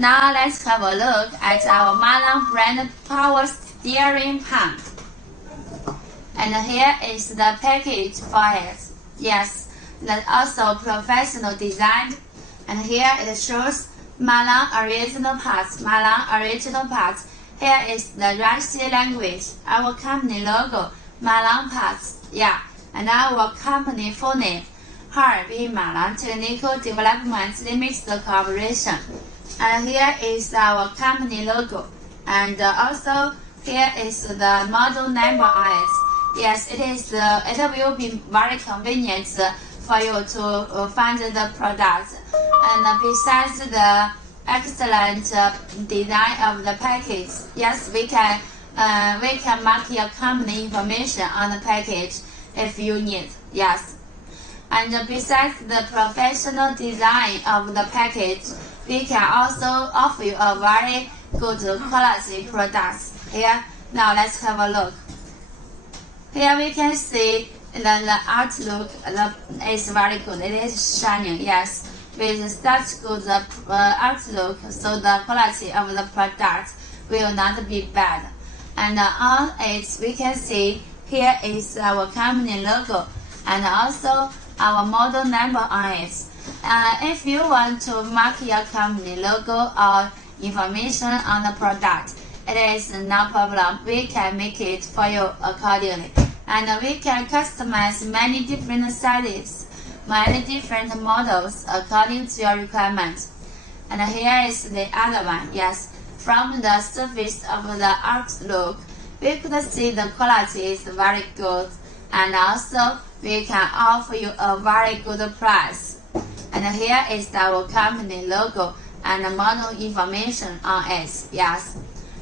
Now let's have a look at our Malang brand power steering pump. And here is the package for it. Yes, that's also professional design. And here it shows Malang original parts. Malang original parts. Here is the Russian language. Our company logo, Malangparts. Yeah, and our company full name, Harbin Malang Technical Development Limited Corporation. And here is our company logo. And also here is the model number on it. Yes, it will be very convenient for you to find the product. And besides the excellent design of the package, yes, we can mark your company information on the package if you need. Yes. And besides the professional design of the package, we can also offer you a very good quality product. Here, now let's have a look. Here we can see the outlook is very good. It is shining, yes, with such good outlook, so the quality of the product will not be bad. And on it, we can see here is our company logo and also our model number on it. If you want to mark your company logo or information on the product, it is no problem. We can make it for you accordingly. And we can customize many different sizes, many different models according to your requirements. And here is the other one. Yes, from the surface of the outlook, we could see the quality is very good. And also, we can offer you a very good price. And here is our company logo and model information on it. Yes.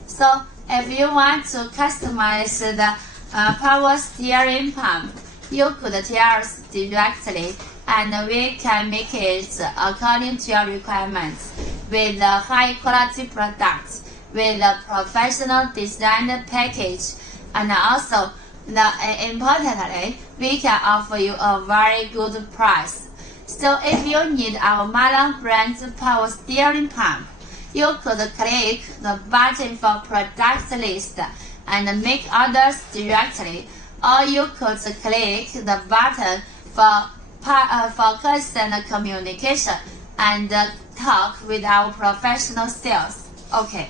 So if you want to customize the power steering pump, you could tell us directly and we can make it according to your requirements with a high quality product, with a professional designed package, and also importantly, we can offer you a very good price. So if you need our Malang brand power steering pump, you could click the button for product list and make orders directly, or you could click the button for constant communication and talk with our professional sales. Okay.